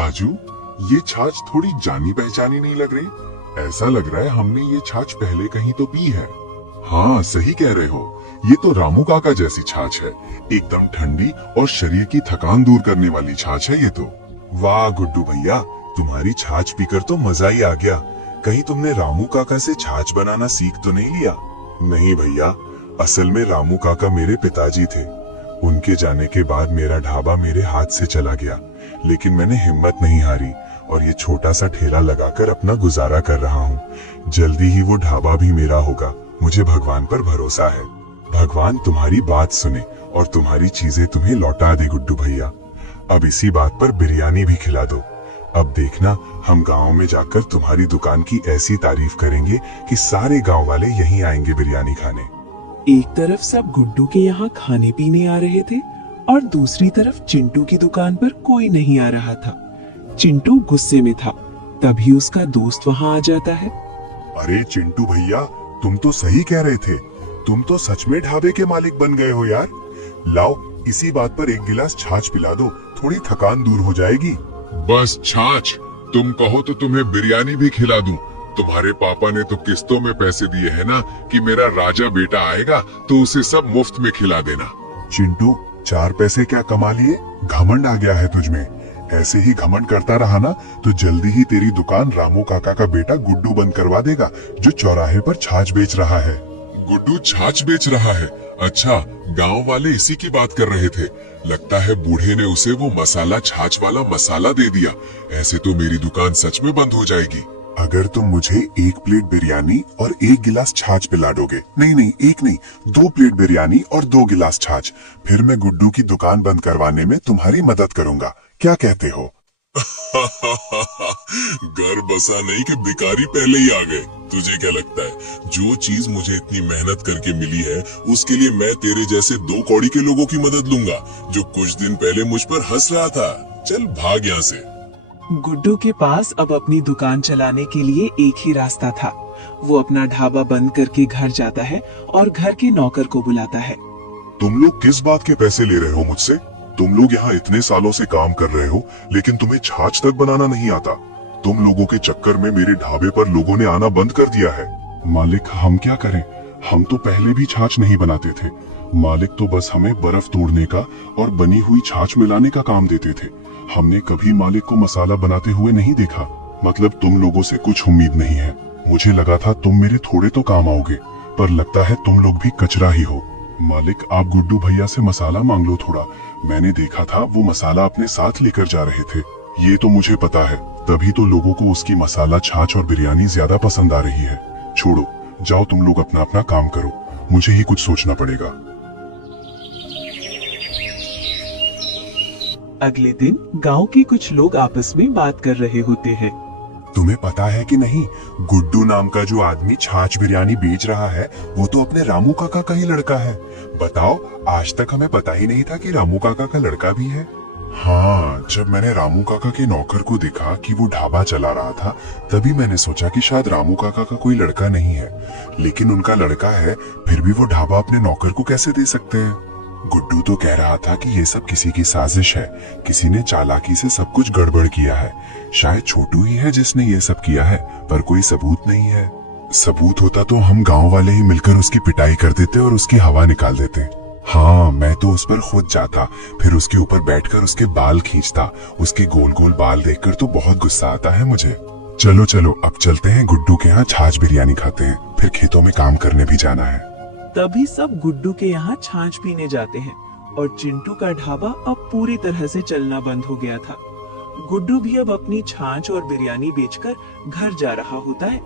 राजू, ये छाछ थोड़ी जानी पहचानी नहीं लग रही। ऐसा लग रहा है हमने ये छाछ पहले कहीं तो पी है। हाँ, सही कह रहे हो, ये तो रामू काका जैसी छाछ है। एकदम ठंडी और शरीर की थकान दूर करने वाली छाछ है ये तो। वाह गुड्डू भैया, तुम्हारी छाछ पीकर तो मजा ही आ गया। कहीं तुमने रामू काका से छाछ बनाना सीख तो नहीं लिया? नहीं भैया, असल में रामू काका मेरे पिताजी थे। उनके जाने के बाद मेरा ढाबा मेरे हाथ से चला गया, लेकिन मैंने हिम्मत नहीं हारी और ये छोटा सा ठेला लगाकर अपना गुजारा कर रहा हूँ। जल्दी ही वो ढाबा भी मेरा होगा, मुझे भगवान पर भरोसा है। भगवान तुम्हारी बात सुने और तुम्हारी चीजें तुम्हें लौटा दे गुड्डू भैया। अब इसी बात पर बिरयानी भी खिला दो। अब देखना, हम गांव में जाकर तुम्हारी दुकान की ऐसी तारीफ करेंगे कि सारे गांव वाले यहीं आएंगे बिरयानी खाने। एक तरफ सब गुड्डू के यहाँ खाने पीने आ रहे थे और दूसरी तरफ चिंटू की दुकान पर कोई नहीं आ रहा था। चिंटू गुस्से में था, तभी उसका दोस्त वहाँ आ जाता है। अरे चिंटू भैया, तुम तो सही कह रहे थे। तुम तो सच में ढाबे के मालिक बन गए हो यार। लाओ, इसी बात पर एक गिलास छाछ पिला दो, थोड़ी थकान दूर हो जाएगी। बस छाछ? तुम कहो तो तुम्हें बिरयानी भी खिला दूं। तुम्हारे पापा ने तो किस्तों में पैसे दिए हैं ना कि मेरा राजा बेटा आएगा तो उसे सब मुफ्त में खिला देना। चिंटू, 4 पैसे क्या कमा लिए? घमंड आ गया है तुझमें। ऐसे ही घमंड करता रहा ना तो जल्दी ही तेरी दुकान रामू काका का बेटा गुड्डू बंद करवा देगा, जो चौराहे पर छाछ बेच रहा है। गुड्डू छाछ बेच रहा है? अच्छा, गांव वाले इसी की बात कर रहे थे। लगता है बूढ़े ने उसे वो मसाला छाछ वाला मसाला दे दिया। ऐसे तो मेरी दुकान सच में बंद हो जाएगी। अगर तुम मुझे 1 प्लेट बिरयानी और 1 गिलास छाछ पिला दोगे, नहीं, 1 नहीं, 2 प्लेट बिरयानी और 2 गिलास छाछ, फिर मैं गुड्डू की दुकान बंद करवाने में तुम्हारी मदद करूंगा। क्या कहते हो? घर बसा नहीं कि भिखारी पहले ही आ गए। तुझे क्या लगता है जो चीज मुझे इतनी मेहनत करके मिली है उसके लिए मैं तेरे जैसे 2 कौड़ी के लोगों की मदद लूंगा जो कुछ दिन पहले मुझ पर हंस रहा था? चल भाग यहाँ से। गुड्डू के पास अब अपनी दुकान चलाने के लिए एक ही रास्ता था। वो अपना ढाबा बंद करके घर जाता है और घर के नौकर को बुलाता है। तुम लोग किस बात के पैसे ले रहे हो मुझसे? तुम लोग यहाँ इतने सालों से काम कर रहे हो, लेकिन तुम्हें छाछ तक बनाना नहीं आता। तुम लोगों के चक्कर में मेरे ढाबे पर लोगों ने आना बंद कर दिया है। मालिक, हम क्या करें? हम तो पहले भी छाछ नहीं बनाते थे। मालिक तो बस हमें बर्फ तोड़ने का और बनी हुई छाछ मिलाने का काम देते थे। हमने कभी मालिक को मसाला बनाते हुए नहीं देखा। मतलब तुम लोगों से कुछ उम्मीद नहीं है। मुझे लगा था तुम मेरे थोड़े तो काम आओगे, पर लगता है तुम लोग भी कचरा ही हो। मालिक, आप गुड्डू भैया से मसाला मांग लो थोड़ा। मैंने देखा था वो मसाला अपने साथ लेकर जा रहे थे। ये तो मुझे पता है, तभी तो लोगों को उसकी मसाला छाछ और बिरयानी ज्यादा पसंद आ रही है। छोड़ो, जाओ तुम लोग अपना अपना काम करो, मुझे ही कुछ सोचना पड़ेगा। अगले दिन गांव के कुछ लोग आपस में बात कर रहे होते हैं। तुम्हें पता है कि नहीं, गुड्डू नाम का जो आदमी छाछ बिरयानी बेच रहा है वो तो अपने रामू काका का ही लड़का है। बताओ, आज तक हमें पता ही नहीं था कि रामू काका का लड़का भी है। हाँ, जब मैंने रामू काका के नौकर को देखा कि वो ढाबा चला रहा था, तभी मैंने सोचा कि शायद रामू काका का कोई लड़का नहीं है। लेकिन उनका लड़का है, फिर भी वो ढाबा अपने नौकर को कैसे दे सकते हैं? गुड्डू तो कह रहा था कि ये सब किसी की साजिश है, किसी ने चालाकी से सब कुछ गड़बड़ किया है। शायद छोटू ही है जिसने ये सब किया है, पर कोई सबूत नहीं है। सबूत होता तो हम गांव वाले ही मिलकर उसकी पिटाई कर देते और उसकी हवा निकाल देते। हाँ, मैं तो उस पर खुद जाता, फिर उसके ऊपर बैठकर उसके बाल खींचता। उसके गोल गोल बाल देखकर तो बहुत गुस्सा आता है मुझे। चलो चलो, अब चलते हैं गुड्डू के यहाँ छाछ बिरयानी खाते हैं, फिर खेतों में काम करने भी जाना है। तभी सब गुड्डू के यहाँ छाछ पीने जाते हैं और चिंटू का ढाबा अब पूरी तरह से चलना बंद हो गया था। गुड्डू भी अब अपनी छाछ और बिरयानी बेचकर घर जा रहा होता है।